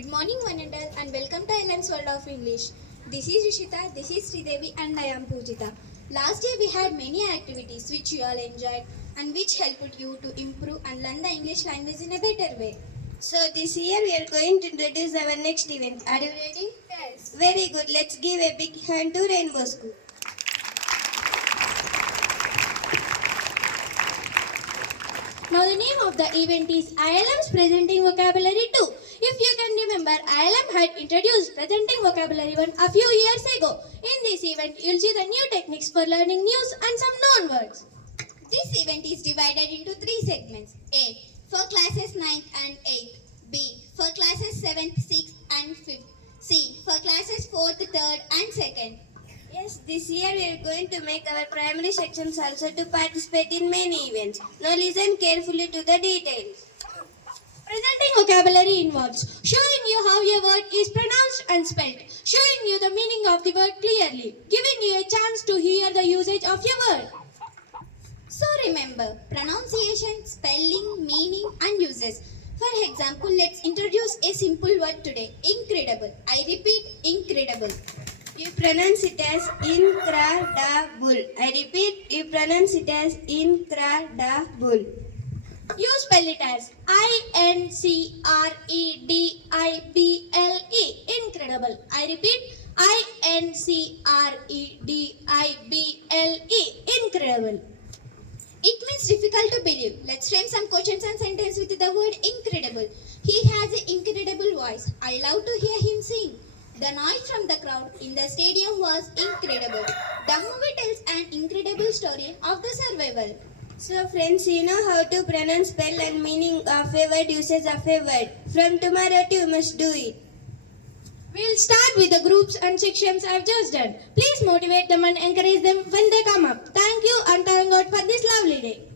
Good morning, one and all, and welcome to ILM's World of English. This is Rishita, this is Sridevi, and I am Pujita. Last year we had many activities which you all enjoyed and which helped you to improve and learn the English language in a better way. So this year we are going to introduce our next event. Are you ready? Yes. Very good. Let's give a big hand to Rainbow School. Now the name of the event is ILM's Presenting Vocabulary 2. If you can remember, ILM had introduced Presenting Vocabulary 1 a few years ago. In this event, you'll see the new techniques for learning news and some known words. This event is divided into three segments. A. For classes 9th and 8th. B. For classes 7th, 6th and 5th. C. For classes 4th, 3rd and 2nd. Yes, this year we are going to make our primary sections also to participate in many events. Now listen carefully to the details. Presenting vocabulary involves showing you how a word is pronounced and spelled, showing you the meaning of the word clearly, giving you a chance to hear the usage of your word. So remember, pronunciation, spelling, meaning and uses. For example, let's introduce a simple word today, incredible. I repeat, incredible. You pronounce it as incredible. I repeat, you pronounce it as incredible. You spell it as Incredible. Incredible. I repeat, Incredible. Incredible. It means difficult to believe. Let's frame some questions and sentences with the word incredible. He has an incredible voice. I love to hear him sing. The noise from the crowd in the stadium was incredible. The movie tells an incredible story of the survival. So friends, you know how to pronounce, spell and meaning of a word, usage of a word. From tomorrow you must do it. We'll start with the groups and sections I've just done. Please motivate them and encourage them when they come up. Thank you and thank God for this lovely day.